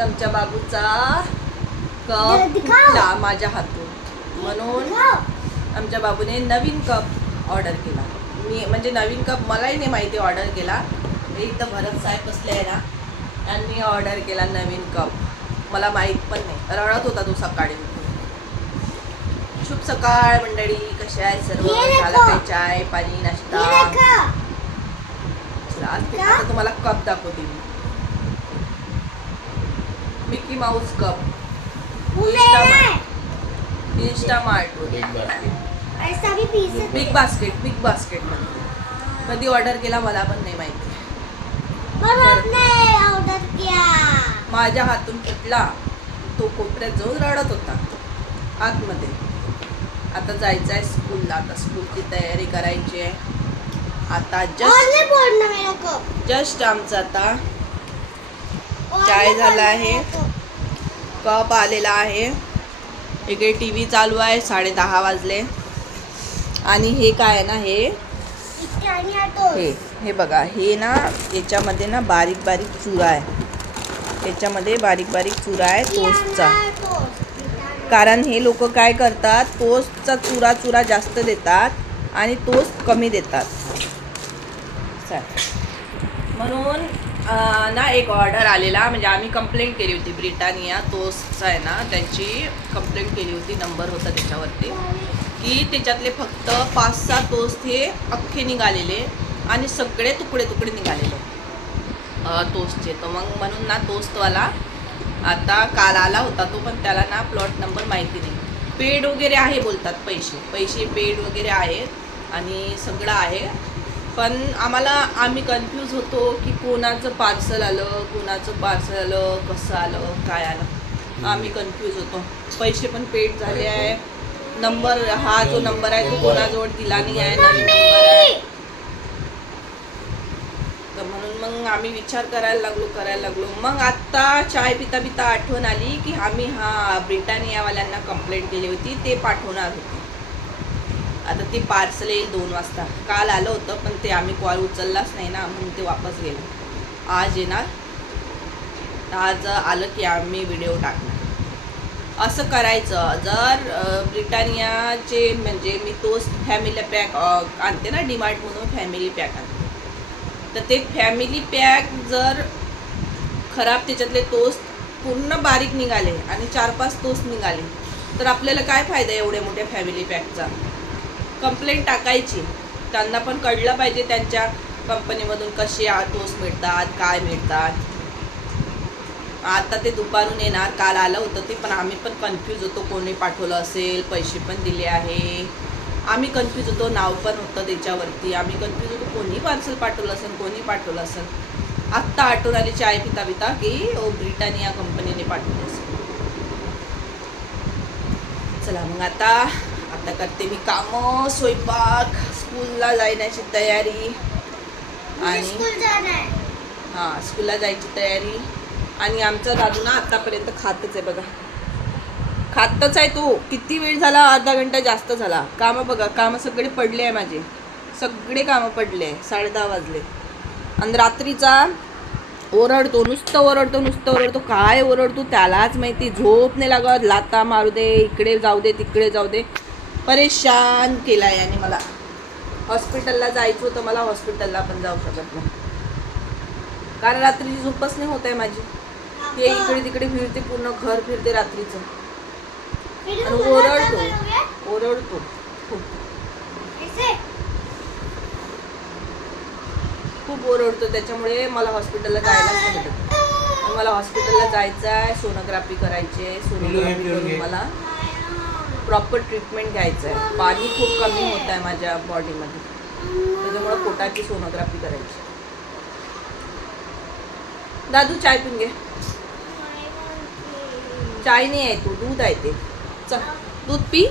आमच्या बाबूचा कप फुटला माझ्या हातून, म्हणून आमच्या बाबूने नवीन कप ऑर्डर केला. मी म्हणजे नवीन कप मलाही नाही माहिती ऑर्डर केला. हे इथं भरत साहेब बसले आहे ना, त्यांनी ऑर्डर केला नवीन कप. मला माहीत पण नाही, रडत होता तो सकाळी. शुभ सकाळ मंडळी, कशा आहे सर्व? झाला काही चाय पाणी नाश्ता? आज तुम्हाला कप दाखवते मी. Mickey Mouse cup Instamart Big Basket मध्ये. कधी ऑर्डर केला मला पण नाही माहिती. माझ्या हातून फुटला. तो कोपऱ्यात जाऊन रडत होता आतमध्ये. आता जायचं आहे स्कूलला. आता स्कूलची तयारी करायची आहे. आता जस्ट आमचं आता चाय झाला आहे, कप आलेला आहे. इकडे टी व्ही चालू आहे. 10:30 वाजले. आणि हे काय आहे ना, हे बघा, हे ना याच्यामध्ये ना बारीक बारीक चुरा आहे. याच्यामध्ये बारीक बारीक चुरा आहे टोस्टचा. कारण हे लोक काय करतात, टोस्टचा चुरा जास्त देतात आणि टोस्ट कमी देतात. म्हणून ना एक ऑर्डर आलेला, म्हणजे आम्ही कंप्लेंट केली होती. ब्रिटानिया टोस्टचा आहे ना, त्याची कंप्लेंट केली होती. नंबर होता त्याच्यावरती की त्याच्यातले फक्त 5-6 टोस्ट हे अख्खे निघालेले आणि सगळे तुकडे निघालेले टोस्टचे. तर मग म्हणून ना टोस्टवाला आता काल आला होता तो, पण त्याला ना प्लॉट नंबर माहिती नाही. पेड वगैरे आहे बोलतात, पैसे पेड वगैरे आहेत आणि सगळं आहे. पण आम्ही कन्फ्यूज होतो की कोणाचं पार्सल आलं, कसं आलं, काय आलं. आम्ही कन्फ्यूज होतो. पैसे पण पेड झाले आहे. नंबर, हा जो नंबर आहे तो कोणाजवळ दिला नाही आहे, नवीन नंबर आहे. तर म्हणून मग आम्ही विचार करायला लागलो. मग आत्ता चाय पिता आठवण आली की आम्ही ब्रिटानियावाल्यांना कंप्लेंट केली होती, ते पाठवणार होते. आता ते पार्सल येईल 2 वाजता. काल आलं होतं पण ते आम्ही कॉल उचललाच नाही ना, म्हणून ते वापस गेले. आज येणार. आज आलं की आम्ही व्हिडिओ टाकणार. असं करायचं. जर ब्रिटानियाचे म्हणजे मी टोस्ट फॅमिली पॅक आणते ना, डीमार्टमधून फॅमिली पॅक आणते. तर ते फॅमिली पॅक जर खराब, त्याच्यातले टोस्ट पूर्ण बारीक निघाले आणि 4-5 टोस्ट निघाले, तर आपल्याला काय फायदा एवढ्या मोठ्या फॅमिली पॅकचा? कंप्लेंट टाकायची. त्यांना पण कळलं पाहिजे त्यांच्या कंपनीमधून कसे टोस्ट मिळतात, काय मिळतात. आता ते दुपारून येणार. काल आलं होतं ते, पण आम्ही पण कन्फ्यूज होतो. कोणी पाठवलं असेल, पैसे पण दिले आहे. आम्ही कन्फ्यूज होतो. नाव पण होतं त्याच्यावरती. आम्ही कन्फ्यूज होतो, कोणी पार्सल पाठवलं असेल. आत्ता आठवण आली चाय पिता की ब्रिटानिया कंपनीने पाठवलं असेल. चला मग आता करते मी कामं, स्वयंपाक, स्कूलला जाण्याची तयारी आणि स्कूलला जायची तयारी. आणि आमचा दादू ना आतापर्यंत खातच आहे बघा, खातच आहे तो. किती वेळ झाला? अर्धा घंटा जास्त झाला. कामं सगळे पडले आहे माझे, सगळे कामं पडले आहे. 10:30 वाजले. आणि रात्रीचा नुसतं ओरडतो. काय ओरडतो त्यालाच माहिती. झोप नाही लागत. लाता मारू दे, इकडे जाऊ दे, तिकडे जाऊ दे. परेशान केलाय. आणि मला हॉस्पिटलला जायचं होतं. मला हॉस्पिटलला पण जाऊ शकत नाही, कारण रात्रीची झोपच नाही होत आहे माझी. ते इकडे तिकडे फिरते, पूर्ण घर फिरते रात्रीचं. आणि ओरडतो खूप ओरडतो. त्याच्यामुळे मला हॉस्पिटलला जायलाच नाही भेटत. मला हॉस्पिटलला जायचं आहे, सोनोग्राफी करायची आहे. सोनोग्राफी करून मला प्रॉपर ट्रीटमेंट घ्यायचं आहे. पाणी खूप कमी होत आहे माझ्या बॉडीमध्ये, त्याच्यामुळे पोटाची सोनोग्राफी करायची. दादू चाय पिऊन घे. चाय नाही आहे, तो दूध आहे ते. चल दूध पी.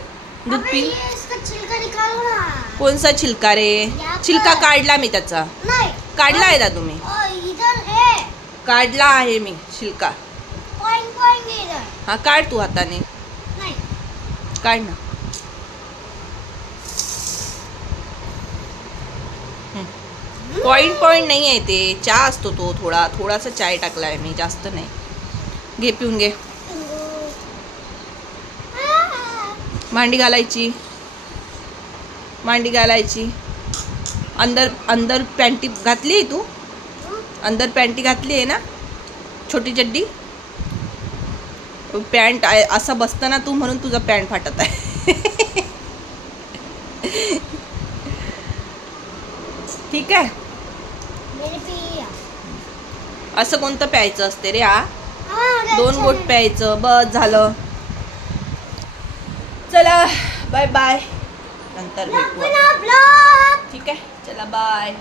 कोणसा छिलका रे? छिलका काढला मी त्याचा. काढला आहे दादू मी, काढला आहे मी छिलका. हा काढ तू हाताने, काढ ना. पॉइंट नाही आहे ते. चहा असतो तो, थोडासा चाय टाकला आहे मी, जास्त नाही. घे पिऊन घे. मांडी घालायची, मांडी घालायची. अंदर पॅन्टी घातली आहे तू? अंदर पॅन्टी घातली आहे ना, छोटी चड्डी. पॅन्ट असं बसतं ना तू, म्हणून तुझं पॅन्ट फाटत आहे. ठीक आहे. असं कोणतं प्यायचं असते रे? 2 गोट प्यायचं, बस झालं. चला बाय बाय, नंतर भेटू. ठीक आहे, चला बाय.